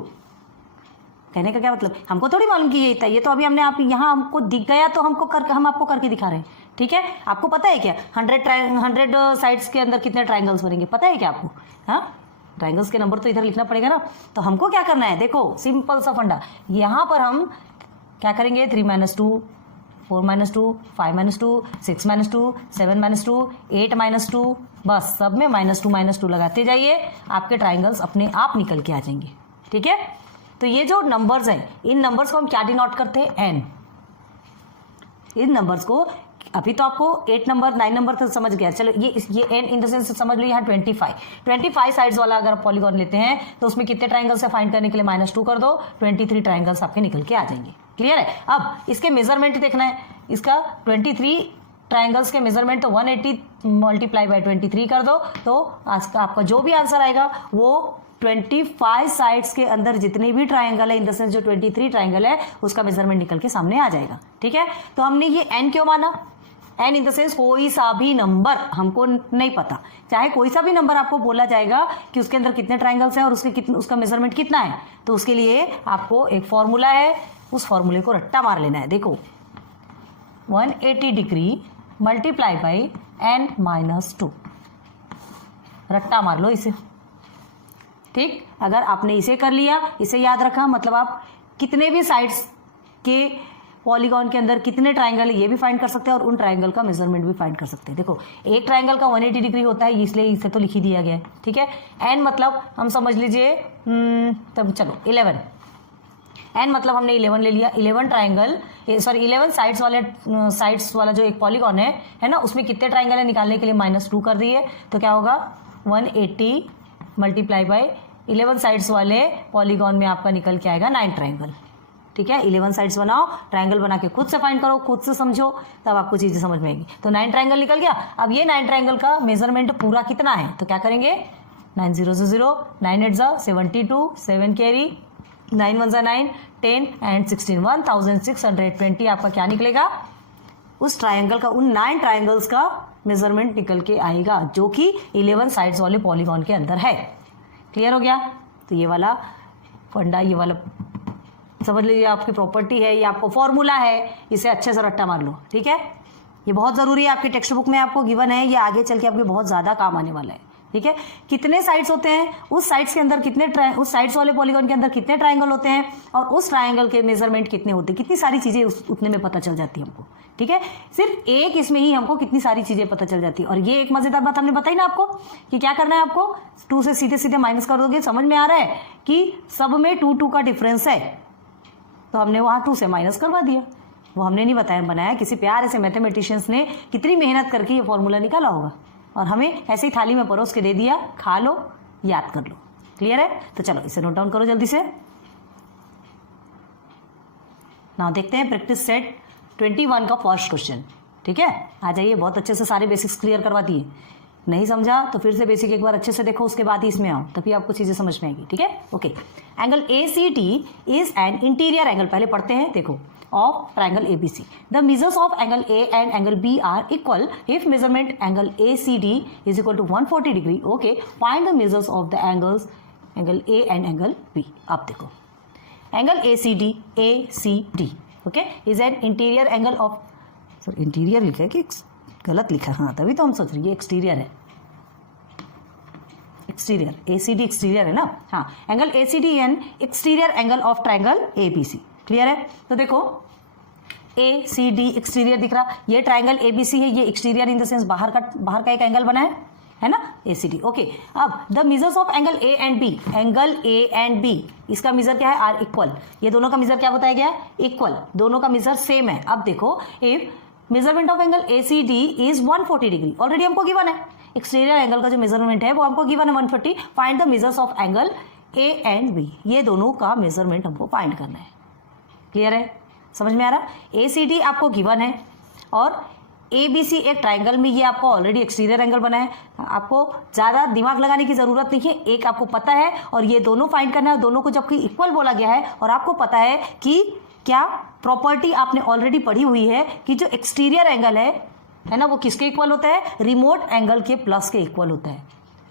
कहने का क्या मतलब, हमको थोड़ी मालूम कि ये था, ये तो अभी हमने आप यहाँ हमको दिख गया तो हम आपको करके दिखा रहे हैं। ठीक है, आपको पता है क्या 100 साइड्स के अंदर कितने ट्राइंगल्स बनेंगे, पता है क्या आपको। हाँ, ट्राइंगल्स के नंबर तो इधर लिखना पड़ेगा ना। तो हमको क्या करना है, देखो सिंपल सा फंडा, यहाँ पर हम क्या करेंगे 3 - 2 4 - 2 5 - 2 6 - 2 7 - 2 8 - 2, बस सब में -2 लगाते जाइए, आपके ट्राइंगल्स अपने आप निकल के आ जाएंगे। ठीक है, तो ये जो नंबर्स हैं, इन नंबर्स को हम क्या डिनोट करते हैं, एन। इन नंबर्स को अभी तो आपको 8 नंबर 9 नंबर तक समझ गया, चलो ये एन इन द सेंस समझ लो, यहाँ 25 साइड्स वाला अगर पॉलीगॉन लेते हैं तो उसमें कितने ट्राइंगल्स है फाइंड करने के लिए -2 कर दो, 23 ट्राइंगल्स आपके निकल के आ जाएंगे। क्लियर है। अब इसके मेजरमेंट देखना है, इसका 23 ट्राइंगल्स के मेजरमेंट, तो 180 मल्टीप्लाई बाय 23 कर दो, तो आपका जो भी आंसर आएगा वो 25 साइड्स के अंदर जितने भी ट्राइंगल है, इन द सेंस जो 23 ट्राइंगल है उसका मेजरमेंट निकल के सामने आ जाएगा। ठीक है, तो हमने ये एन क्यों माना, एन इन द सेंस कोई सा भी नंबर हमको नहीं पता, चाहे कोई सा भी नंबर आपको बोला जाएगा कि उसके अंदर कितने ट्राइंगल्स हैं और उसका मेजरमेंट कितना है, तो उसके लिए आपको एक फॉर्मूला है, उस फॉर्मूले को रट्टा मार लेना है। देखो 180 डिग्री मल्टीप्लाई बाई n - 2, रट्टा मार लो इसे। ठीक, अगर आपने इसे कर लिया, इसे याद रखा, मतलब आप कितने भी साइड्स के पॉलीगॉन के अंदर कितने ट्राइंगल है ये भी फाइंड कर सकते हैं और उन ट्राइंगल का मेजरमेंट भी फाइंड कर सकते हैं। देखो एक ट्राइंगल का 180 डिग्री होता है, इसलिए इसे तो लिख ही दिया गया है। ठीक है, एन मतलब हम समझ लीजिए तब चलो 11, एन मतलब हमने 11 ले लिया। 11 साइड्स वाला जो एक पॉलीगॉन है ना, उसमें कितने ट्राइंगल है निकालने के लिए -2 कर दिए, तो क्या होगा 180 मल्टीप्लाई बाई 11 साइड्स वाले पॉलीगॉन में आपका निकल के आएगा 9 ट्राइंगल। ठीक है, 11 साइड्स बनाओ, ट्राइंगल बना के खुद से फाइंड करो, खुद से समझो, तब आपको चीजें समझ में आएगी। तो 9 ट्राइंगल निकल गया। अब ये 9 ट्राइंगल का मेजरमेंट पूरा कितना है, तो क्या करेंगे 9 0 0 9 8 72 7 कैरी 9 1 9 10 एंड 16 1620 आपका क्या निकलेगा, उस ट्राइंगल का, उन 9 ट्राइंगल्स का मेजरमेंट निकल के आएगा जो कि 11 साइड्स वाले पॉलीगॉन के अंदर है। क्लियर हो गया। तो ये वाला फंडा, ये वाला समझ लीजिए आपकी प्रॉपर्टी है, ये आपको फॉर्मूला है, इसे अच्छे से रट्टा मार लो, ठीक है। ये बहुत ज़रूरी है, आपके टेक्स्ट बुक में आपको गिवन है, ये आगे चल के आपके बहुत ज़्यादा काम आने वाला है, ठीक है। कितने साइड्स होते हैं, उस साइड्स के अंदर कितने उस साइड्स वाले पॉलीगॉन के अंदर कितने ट्राइंगल होते हैं, और उस ट्राइंगल के मेजरमेंट कितने होते हैं, कितनी सारी चीज़ें उतने में पता चल जाती है हमको, ठीक है। सिर्फ एक इसमें ही हमको कितनी सारी चीज़ें पता चल जाती है। और ये एक मज़ेदार बात हमने बताई ना आपको कि क्या करना है आपको, 2 से सीधे सीधे माइनस कर दोगे। समझ में आ रहा है कि सब में 2 का डिफरेंस है, तो हमने वहाँ 2 से माइनस करवा दिया। वो हमने नहीं बनाया, किसी प्यारे से मैथमेटिशियंस ने कितनी मेहनत करके ये फॉर्मूला निकाला होगा, और हमें ऐसे ही थाली में परोस के दे दिया, खा लो, याद कर लो। क्लियर है? तो चलो इसे नोट डाउन करो जल्दी से। नाउ देखते हैं प्रैक्टिस सेट 21 का फर्स्ट क्वेश्चन, ठीक है। आ जाइए, बहुत अच्छे से सारे बेसिक्स क्लियर करवा दिए। नहीं समझा तो फिर से बेसिक एक बार अच्छे से देखो, उसके बाद ही इसमें आओ, तभी आपको चीजें समझ में आएगी, ठीक है। Okay, angle ACT is an interior angle, पहले पढ़ते हैं, देखो, of triangle ABC. The measures of angle A and angle B are equal if measurement angle ACD is equal to 140 degree. Okay, find the measures of the angles angle A and angle B. आप देखो, angle ACD okay is an interior angle of, sorry interior लिखा है कि गलत लिखा है, हाँ तभी तो हम सोच रहे हैं एक्सटीरियर है, एक्सटीरियर, ACD एक्सटीरियर है ना, हाँ। Angle ACD N exterior angle of triangle ABC। Clear है? तो देखो ACD एक्सटीरियर दिख रहा, ये ट्राइंगल ABC है, ये एक्सटीरियर इन द सेंस बाहर का एक एंगल बना है ना, ACD। ओके, अब the measures of angle A and B, angle A and B, इसका मेजर क्या है, आर इक्वल। ये दोनों का मेजर क्या बताया गया है, इक्वल, दोनों का मेजर सेम है। अब देखो, if measurement of angle ACD is 140 degree, already हमको गिवन है, एक्सटीरियर एंगल का जो मेजरमेंट है वो हमको गिवन है 140। Find the measures of angle A and B, ये दोनों का मेजरमेंट हमको फाइंड करना है। क्लियर है? समझ में आ रहा? ACD आपको गिवन है और ABC एक ट्राइंगल में, ये आपको ऑलरेडी एक्सटीरियर एंगल बना है, आपको ज़्यादा दिमाग लगाने की ज़रूरत नहीं है, एक आपको पता है, और ये दोनों फाइंड करना है। दोनों को जबकि इक्वल बोला गया है और आपको पता है कि क्या प्रॉपर्टी आपने ऑलरेडी पढ़ी हुई है कि जो एक्सटीरियर एंगल है ना, वो किसके इक्वल होता है, रिमोट एंगल के प्लस के इक्वल होता है।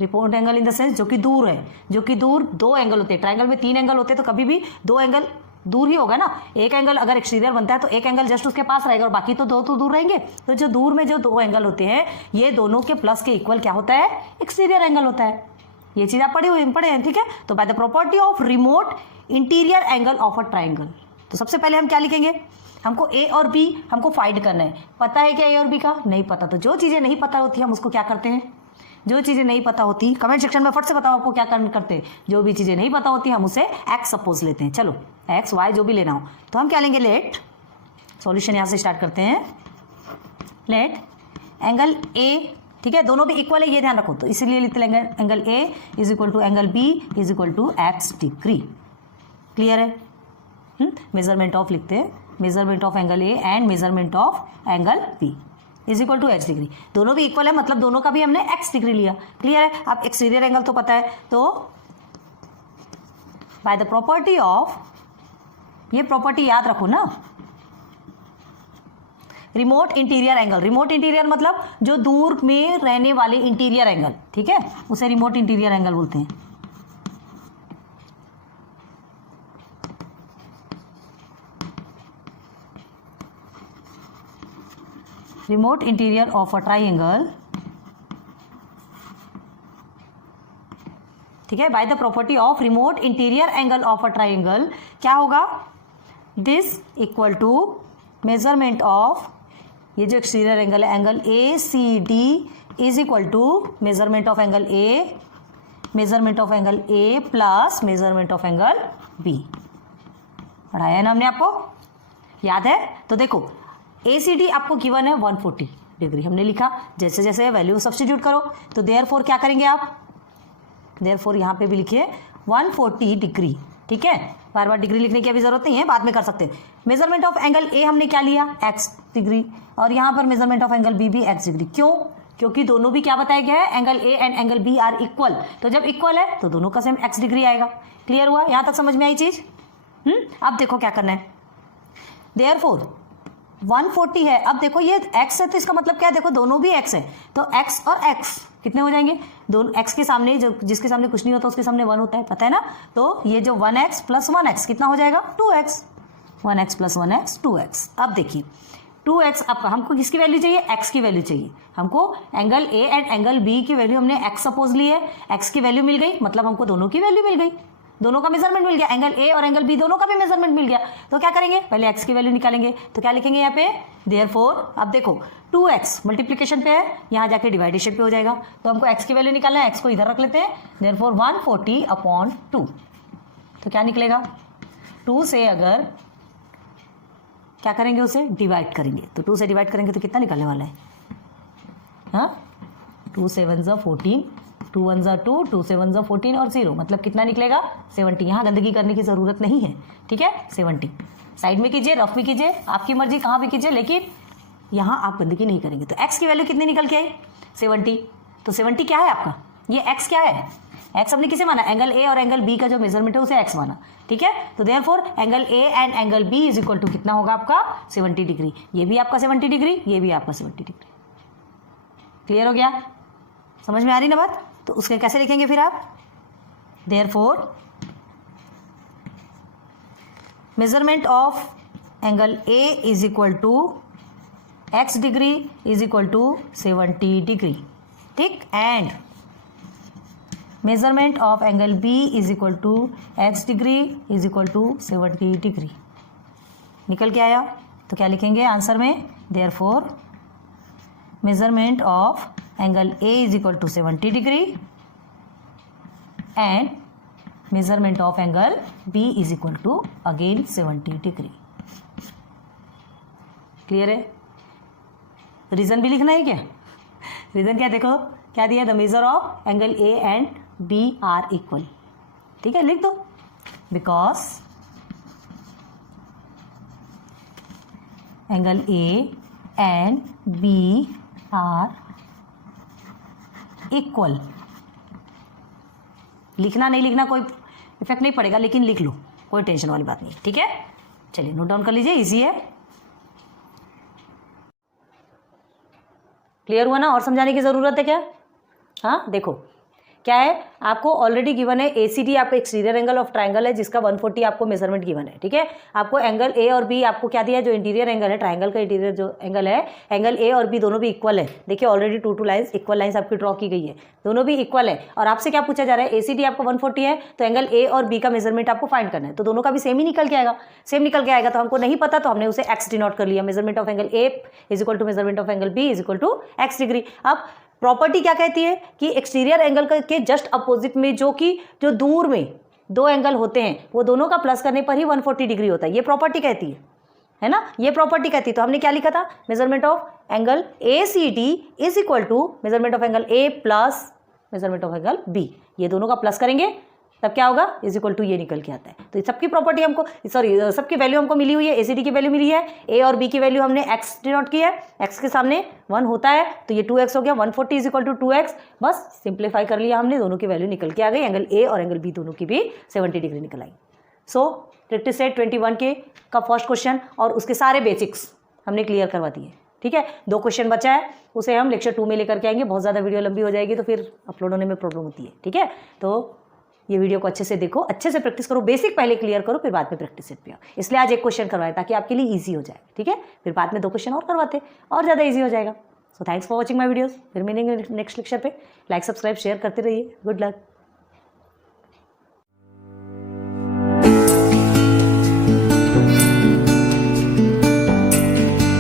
Remote angle in the sense जो कि दूर है, जो कि दूर 2 एंगल होते हैं, ट्राइंगल में 3 एंगल होते हैं, तो कभी भी 2 एंगल दूर ही होगा ना। एक एंगल अगर एक्सटीरियर बनता है तो एक एंगल जस्ट उसके पास रहेगा और बाकी तो 2 तो दूर रहेंगे। तो जो दूर में जो 2 एंगल होते हैं, ये दोनों के प्लस के इक्वल क्या होता है, एक्सटीरियर एंगल होता है। ये चीज आप पढ़े हैं, ठीक है। तो bye the property of remote interior angle of a triangle, तो सबसे पहले हम क्या लिखेंगे, हमको A और B हमको फाइंड करना है। पता है क्या A और B का? नहीं पता। तो जो चीजें नहीं पता होती हम उसको क्या करते हैं, जो चीजें नहीं पता होती, कमेंट सेक्शन में फट से बताओ आपको क्या करते हैं। जो भी चीजें नहीं पता होती हम उसे x सपोज लेते हैं। चलो x y जो भी लेना हो, तो हम क्या लेंगे, लेट, सॉल्यूशन यहां से स्टार्ट करते हैं, लेट एंगल A, ठीक है, दोनों भी इक्वल है ये ध्यान रखो, तो इसीलिए लिखते लेंगे angle A is equal to angle B is equal to x degree. Clear है? मेजरमेंट ऑफ लिखते हैं, measurement of angle A and measurement of angle B is equal to x degree. दोनों भी इक्वल है, मतलब दोनों का भी हमने x डिग्री लिया। क्लियर है? अब एक्सटीरियर एंगल तो पता है, तो बाय द प्रॉपर्टी ऑफ, ये प्रॉपर्टी याद रखो ना, remote interior angle. Remote interior मतलब जो दूर में रहने वाले इंटीरियर एंगल, ठीक है, उसे रिमोट इंटीरियर एंगल बोलते हैं। Remote interior of a triangle, ठीक है, by the property of remote interior angle of a triangle क्या होगा, this equal to measurement of, ये जो एक्सटीरियर एंगल है angle ACD is equal to measurement of angle A, measurement of angle A plus measurement of angle B। पढ़ाया है ना हमने, आपको याद है? तो देखो ACD आपको गिवन है 140 डिग्री, हमने लिखा, जैसे जैसे वैल्यू सब्स्टिट्यूट करो, तो देयरफॉर क्या करेंगे आप, देयरफॉर यहाँ पे भी लिखिए 140 डिग्री, ठीक है, बार बार डिग्री लिखने की अभी जरूरत नहीं है, बाद में कर सकते हैं। मेजरमेंट ऑफ एंगल A हमने क्या लिया, x डिग्री, और यहाँ पर मेजरमेंट ऑफ एंगल B भी x डिग्री। क्यों? क्योंकि दोनों भी क्या बताया गया है, angle A and angle B are equal, तो जब इक्वल है तो दोनों का सेम x डिग्री आएगा। क्लियर हुआ? यहाँ तक समझ में आई चीज? अब देखो क्या करना है, देयरफॉर 140 है। अब देखो ये x है तो इसका मतलब क्या है, देखो दोनों भी x है, तो x और x कितने हो जाएंगे, दोनों x के सामने, जो जिसके सामने कुछ नहीं होता उसके सामने 1 होता है, पता है ना। तो ये जो 1x प्लस 1x कितना हो जाएगा, 2x, 1x plus 1x 2x। अब देखिए 2x, अब हमको किसकी वैल्यू चाहिए, x की वैल्यू चाहिए हमको। Angle A and angle B की वैल्यू हमने x सपोज ली है, x की वैल्यू मिल गई, मतलब हमको दोनों की वैल्यू मिल गई, दोनों का मेजरमेंट मिल गया, एंगल A और एंगल B दोनों का भी मेजरमेंट मिल गया। तो क्या करेंगे, पहले x की वैल्यू निकालेंगे, तो क्या लिखेंगे यहाँ पे, देयरफॉर, अब देखो 2x मल्टीप्लिकेशन पे है, यहाँ जाके डिवाइडेशन पे हो जाएगा, तो हमको x की वैल्यू निकालना है, x को इधर रख लेते हैं, देयरफॉर 140/2, तो क्या निकलेगा, 2 से अगर क्या करेंगे, उसे डिवाइड करेंगे, तो 2 से डिवाइड करेंगे तो कितना निकलने वाला है, हाँ 2 7 14, 2 1 2, 2 7 14 और 0, मतलब कितना निकलेगा 70। यहाँ गंदगी करने की ज़रूरत नहीं है, ठीक है, 70 साइड में कीजिए, रफ में कीजिए, आपकी मर्जी कहाँ भी कीजिए, लेकिन यहाँ आप गंदगी नहीं करेंगे। तो x की वैल्यू कितनी निकल के आई, 70। तो 70 क्या है आपका, ये x क्या है, x हमने किसे माना, एंगल A और एंगल B का जो मेजरमेंट है उसे x माना, ठीक है। तो therefore angle A and angle B is equal to कितना होगा आपका 70 डिग्री, ये भी आपका 70 डिग्री, ये भी आपका 70 डिग्री। क्लियर हो गया, समझ में आ रही ना बात। तो उसके कैसे लिखेंगे फिर आप, therefore measurement of angle A is equal to x degree is equal to 70 degree, ठीक, and measurement of angle B is equal to x degree is equal to 70 degree. निकल के आया, तो क्या लिखेंगे आंसर में, therefore measurement of angle A is equal to 70 degree and measurement of angle B is equal to again 70 degree. Clear है, reason भी लिखना है क्या, रीजन क्या, देखो क्या दिया, the measure of angle A and B are equal, ठीक है, लिख दो, because angle A and B are equal. लिखना नहीं लिखना कोई इफेक्ट नहीं पड़ेगा, लेकिन लिख लो, कोई टेंशन वाली बात नहीं, ठीक है। चलिए नोट डाउन कर लीजिए, इजी है। क्लियर हुआ ना, और समझाने की जरूरत है क्या, हाँ देखो क्या है, आपको ऑलरेडी गिवन है ACD, आपको एक्सटीरियर एंगल ऑफ ट्रायंगल है जिसका 140 आपको मेजरमेंट गिवन है, ठीक है। आपको एंगल A और B आपको क्या दिया है, जो इंटीरियर एंगल है, ट्रायंगल का इंटीरियर जो एंगल है, एंगल A और B दोनों भी इक्वल है। देखिए ऑलरेडी 2 लाइंस, इक्वल लाइंस आपकी ड्रॉ की गई है, दोनों भी इक्वल है। और आपसे क्या पूछा जा रहा है, ACD आपको 140 है, तो एंगल A और B का मेजरमेंट आपको फाइंड करना है, तो दोनों का भी सेम ही निकल के आएगा, सेम निकल के आएगा। तो हमको नहीं पता, तो हमने उसे x डिनोट कर लिया, measurement of angle A is equal to measurement of angle B is equal to x degree. अब प्रॉपर्टी क्या कहती है कि एक्सटीरियर एंगल के जस्ट अपोजिट में जो दूर में दो एंगल होते हैं वो दोनों का प्लस करने पर ही 140 डिग्री होता है, ये प्रॉपर्टी कहती है ना, ये प्रॉपर्टी कहती है। तो हमने क्या लिखा था, measurement of angle ACD is equal to measurement of angle A plus measurement of angle B, ये दोनों का प्लस करेंगे तब क्या होगा, इज इक्वल टू ये निकल के आता है। तो सबकी प्रॉपर्टी हमको, सॉरी सबकी वैल्यू हमको मिली हुई है, ACD की वैल्यू मिली है, A और B की वैल्यू हमने x डिनोट की है, x के सामने 1 होता है तो ये 2x हो गया, 140 इज इक्वल टू 2x, बस सिंप्लीफाई कर लिया हमने, दोनों की वैल्यू निकल के आ गई, एंगल A और एंगल B दोनों की भी 70 डिग्री निकल आई। सो प्रैक्टिस सेट 21 के का फर्स्ट क्वेश्चन और उसके सारे बेसिक्स हमने क्लियर करवा दिए, ठीक है। 2 क्वेश्चन बचा है, उसे हम लेक्चर 2 में लेकर के आएंगे, बहुत ज़्यादा वीडियो लंबी हो जाएगी तो फिर अपलोड होने में प्रॉब्लम होती है, ठीक है। तो ये वीडियो को अच्छे से देखो, अच्छे से प्रैक्टिस करो, बेसिक पहले क्लियर करो, फिर बाद में प्रैक्टिस सेट पे आओ। इसलिए आज 1 क्वेश्चन करवाया ताकि आपके लिए इजी हो जाए, ठीक है, फिर बाद में 2 क्वेश्चन और करवाते और ज़्यादा इजी हो जाएगा। So thanks for watching my videos, फिर मिलेंगे नेक्स्ट लेक्चर पे। लाइक सब्सक्राइब शेयर करते रहिए, गुड लक।